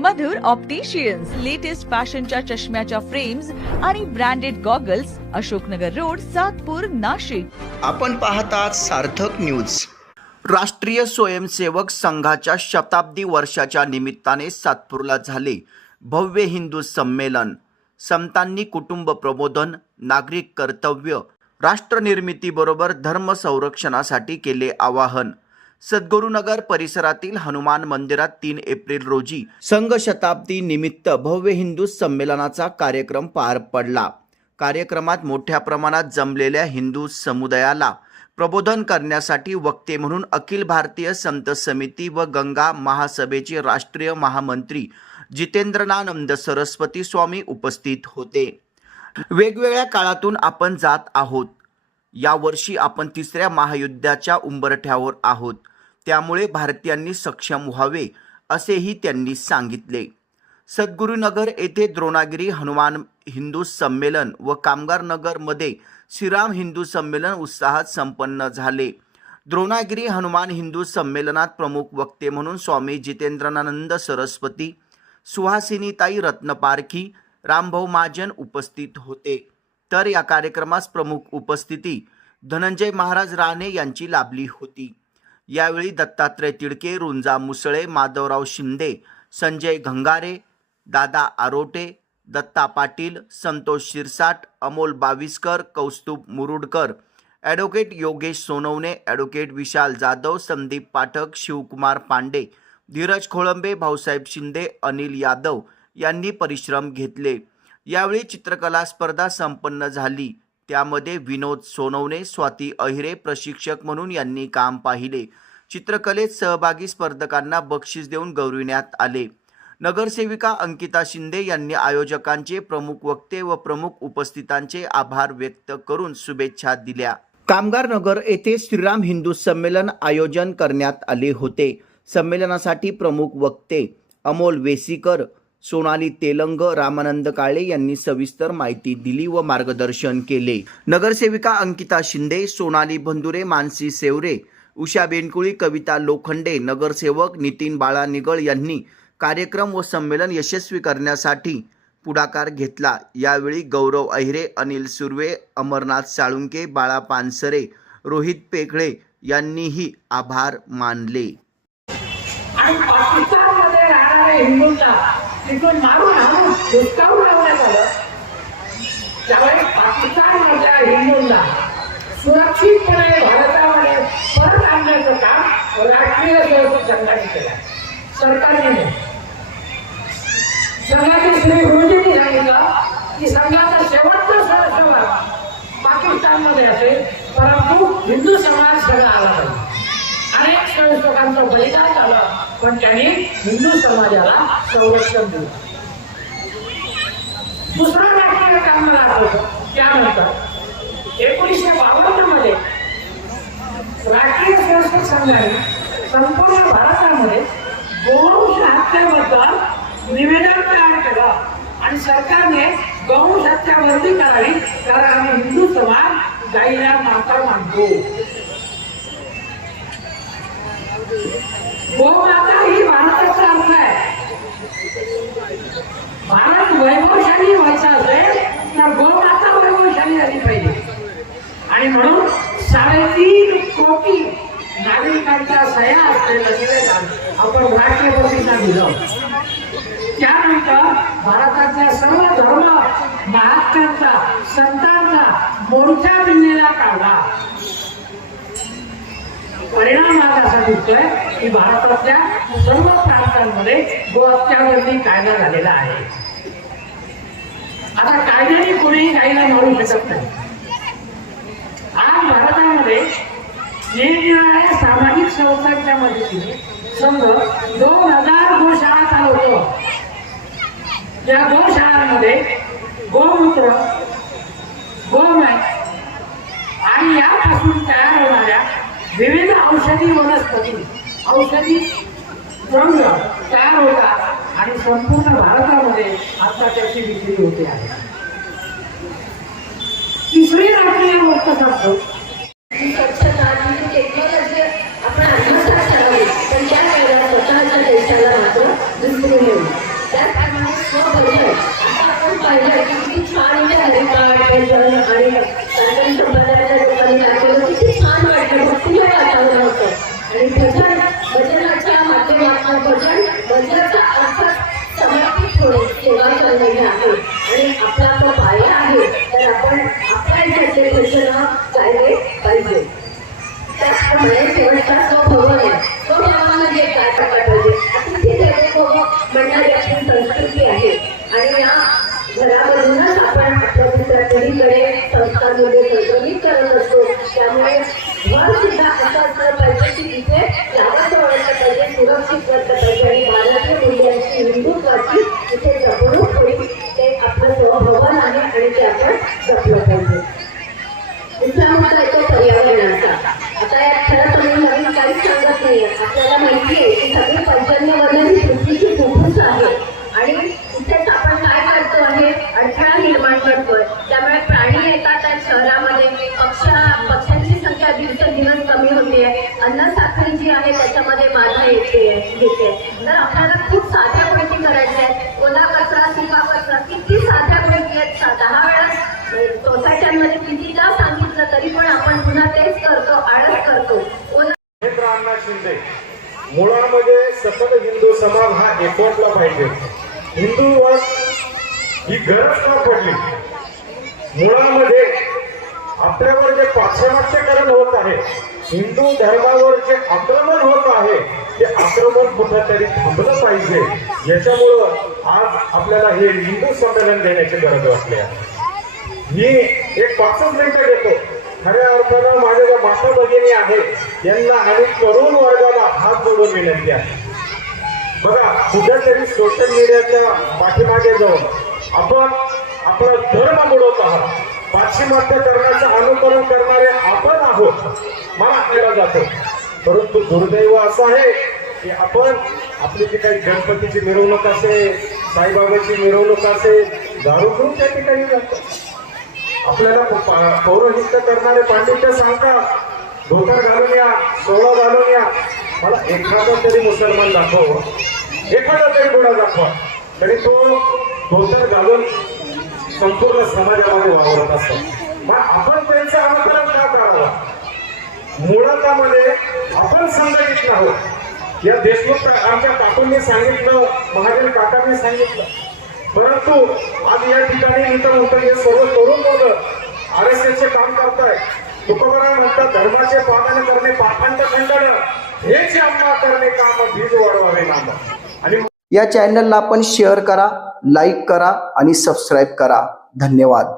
मधुर opticians latest फॅशनच्या चष्म्याच्या frames आणि branded goggles, Ashoknagar road, Satpur, Nashik. आपण पाहतात सार्थक न्यूज. राष्ट्रीय स्वयंसेवक संघाच्या शताब्दी वर्षाच्या निमित्ताने सातपूरला झाले भव्य हिंदू संमेलन. संतांनी कुटुंब प्रबोधन, नागरिक कर्तव्य, राष्ट्रनिर्मितीबरोबर धर्म संरक्षणासाठी केले आवाहन. सद्गुरुनगर परिसरातील हनुमान मंदिरात 3 एप्रिल रोजी संघ शताब्दी निमित्त भव्य हिंदू संमेलनाचा कार्यक्रम पार पडला. कार्यक्रमात मोठ्या प्रमाणात जमलेल्या हिंदू समुदायाला प्रबोधन करण्यासाठी वक्ते म्हणून अखिल भारतीय संत समिती व गंगा महासभेचे राष्ट्रीय महामंत्री जितेंद्रानंद सरस्वती स्वामी उपस्थित होते. वेगवेगळ्या काळातून आपण जात आहोत. यावर्षी आपण 3ऱ्या महायुद्धाच्या उंबरठ्यावर आहोत. त्यामुळे भारतीयांनी सक्षम व्हावे असेही त्यांनी सांगितले. सद्गुरुनगर येथे द्रोणागिरी हनुमान हिंदू संमेलन व कामगार नगरमध्ये श्रीराम हिंदू संमेलन उत्साहात संपन्न झाले. द्रोणागिरी हनुमान हिंदू संमेलनात प्रमुख वक्ते म्हणून स्वामी जितेंद्रानंद सरस्वती, सुहासिनीताई रत्नपारखी, रामभाऊ महाजन उपस्थित होते. तर या कार्यक्रमास प्रमुख उपस्थिती धनंजय महाराज राणे यांची लाभली होती. यावेळी दत्तात्रय तिडके, रुंजा मुसळे, माधवराव शिंदे, संजय घंगारे, दादा आरोटे, दत्ता पाटील, संतोष शिरसाट, अमोल बाविस्कर, कौस्तुभ मुरुडकर, ॲडव्होकेट योगेश सोनवणे, ॲडव्होकेट विशाल जाधव, संदीप पाठक, शिवकुमार पांडे, धीरज खोळंबे, भाऊसाहेब शिंदे, अनिल यादव यांनी परिश्रम घेतले. यावेळी चित्रकला स्पर्धा संपन्न झाली. त्यामध्ये विनोद सोनवणे, स्वाती अहिरे प्रशिक्षक म्हणून यांनी काम पाहिले. चित्रकलेत सहभागी स्पर्धकांना बक्षीस देऊन गौरविण्यात आले. नगरसेविका अंकिता शिंदे यांनी आयोजकांचे, प्रमुख वक्ते व प्रमुख उपस्थितांचे आभार व्यक्त करून शुभेच्छा दिल्या. कामगार नगर येथे श्रीराम हिंदू संमेलन आयोजन करण्यात आले होते. संमेलनासाठी प्रमुख वक्ते अमोल वेसीकर, सोनाली तेलंग, रामानंद काळे यांनी सविस्तर माहिती दिली व मार्गदर्शन केले. नगरसेविका अंकिता शिंदे, सोनाली बंधुरे, मानसी सेवरे, उषा बेनकुळी, कविता लोखंडे, नगरसेवक नितीन बाळा निगळ यांनी कार्यक्रम व संमेलन यशस्वी करण्यासाठी पुढाकार घेतला. यावेळी गौरव अहिरे, अनिल सुर्वे, अमरनाथ साळुंके, बाळा पानसरे, रोहित पेखळे यांनीही आभार मानले. आणि पाकिस्तानमध्ये राहणारे हिंदूंना तिथून मारून आणून हुसकावून लावण्यात आलं. त्यावेळी पाकिस्तानमधल्या हिंदूंना सुरक्षितपणे भारतामध्ये परत आणण्याचं काम राष्ट्रीय स्वयंसेवक संघाने केलं. सरकारने संघाचे श्री गुरुजींनी सांगितलं की संघाचा शेवटचा स्वयंसेवक पाकिस्तानमध्ये असेल, परंतु हिंदू समाज सगळा आला पाहिजे. अनेक स्वयंसेवकांचं बलिदान झालं, पण त्यांनी हिंदू समाजाला संरक्षण दिलं. दुसरं राष्ट्रीय काम मला आठवतं. त्यानंतर 1952 मध्ये राष्ट्रीय स्वयंसेवक संघाने संपूर्ण भारतामध्ये गौवंश हत्याबद्दल निवेदन तयार केलं आणि सरकारने गौवंश हत्या बंदी करावी, कारण आम्ही हिंदू समाज गाईला माता मानतो. गोमाता ही भारताचा अर्थ आहे. भारत वैभवशाली व्हायचा असेल तर गोमाता वैभवशाली झाली पाहिजे. आणि म्हणून 3.5 कोटी नागरिकांच्या सह्या असलेलं निवेदन आपण राष्ट्रपतींना दिलं. त्यानंतर भारताच्या सर्व धर्म महात्म्यांचा, संतांचा मोर्चा दिल्लीला काढला. परिणाम आज असा दिसतोय की भारताच्या सर्व प्रांतांमध्ये गोहत्याबंदी कायदा झालेला आहे. आता कायद्याने कोणीही गाईला मारू शकत नाही. आज भारतामध्ये निरनिराळ्या सामाजिक संस्थांच्या मदतीने संघ 2000 गोशाळा चालवतो. या गोशाळांमध्ये गोमूत्र, गोमय आणि यापासून तयार होणाऱ्या विविध औषधी वनस्पती, औषधी द्रव्य तयार होतात आणि संपूर्ण भारतामध्ये आता त्याची विक्री होते आहे. तिसरी राष्ट्रीय गोष्ट सांगतो, स्वच्छता ही टेक्नॉलॉजी आपण आत्मसात करावी, पण त्या वेळेला स्वतःच्या देशाला मात्र विसरू नये. त्याचप्रमाणे स्वभजन आता आपण पाहिलं की किती छान इथे हरिपाठ भजन आणि कीर्तन संप्रदायाच्या लोकांनी दाखवलं, किती छान वाटलं, भक्तिमय वातावरण होतं. आणि भजनाच्या माध्यमातून भजनाचा अर्थ समर्पित होणे, सेवा करणे आहे. आणि आपला तो पाया आहे, तर आपण आपल्या इथे भजन गायले पाहिजे. त्याचप्रमाणे शेवटचा स्वभवन आहे. स्वभवन म्हणजे काय पाहिजे, अतिथी देवो भव म्हणणारी आपली संस्कृती आहे. आणि या घरामधूनच आपण आपल्या दुसऱ्या पिढीकडे संस्थांमध्ये संक्रमित करत असतो. त्यामुळे घर सुद्धा असं असलं पाहिजे की तिथे गावाचं वाटलं पाहिजे, सुरक्षित वाटलं पाहिजे आणि भारतीय मूल्यांची, हिंदुत्वाची तिथे जपणूक होईल. ते आपलं स्वभवन आहे आणि ते आपण जपलं पाहिजे. दुसरा मुद्दा येतो पर्यावरणाचा. आता यात खरं तर मी नवीन काहीच सांगत नाहीये. आपल्याला माहिती आहे की सगळी पर्जन्यवर्ण ही पृथ्वीची फुफ्फुस आहे आणि इथेच आपण काय करतो आहे, अडथळा निर्माण करतोय. त्यामुळे प्राणी येतात आणि शहरामध्ये पक्ष्यांची संख्या दिवसेंदिवस कमी होते. अन्न साखळी जी आहे त्याच्यामध्ये बाधा येते. तर आपल्याला खूप साध्या गोष्टी करायच्या आहेत. ओला कचरा, सुका कचरा, किती साध्या गोष्टी आहेत. 10 वेळा सोसायट्यांमध्ये कितीदा सांगितलं तरी पण आपण पुन्हा तेच करतो, आळस करतो. अण्णा शिंदे मुळामध्ये सकल हिंदू समाज हा एकवटला पाहिजे. हिंदूवर ही गरज का पडली? मुळामध्ये आपल्यावर जे पाश्चिमात्यकरण होत आहे, हिंदू धर्मावर जे आक्रमण होत आहे, ते आक्रमण कुठेतरी थांबलं पाहिजे. याच्यामुळं आज आपल्याला हे हिंदू संमेलन देण्याची गरज वाटली आहे. मी एक 5 मिनिटं घेतो. खऱ्या अर्थानं माझ्या ज्या माता भगिनी आहेत यांना आणि तरुण वर्गाला हात जोडून विनंती आहे. बघा, कुठेतरी सोशल मीडियाच्या पाठीमागे जाऊन आपण आपला धर्म बुडवत आहात. पाश्चिमात्यकरणाचं अनुकरण करणारे आपण आहोत, मला केला जातो. परंतु दुर्दैव असं आहे की आपण आपली जी काही गणपतीची मिरवणूक असेल, साईबाबाची मिरवणूक असेल, दारू घेऊन त्या ठिकाणी जातो. आपल्याला पौरोहित्य करणारे पांडित्य सांगतात, धोतर घालून या, सोळा घालून या. मला एखादा तरी मुसलमान दाखव, एखादा तरी गुन्हा दाखवा, तरी तो धोतर घालून संपूर्ण समाजामध्ये वावरत असतो. मग आपण त्यांचं अनुकरण का करावं? मुळामध्ये आपण संघटित आहोत. या देशमुख आमच्या काकूंनी सांगितलं, महादेव काकांनी सांगितलं. परंतु आज या ठिकाणी इथं हे सर्व तरुण मुलं RSSचे काम करताय. तुकोबरा म्हणतात, धर्माचे पालन करणे पाखंड खंडन, हेच आम्हा करणे काम, बीज वाढवावे नाम. आणि या चॅनलला आपण शेअर करा, लाईक करा आणि सबस्क्राईब करा. धन्यवाद.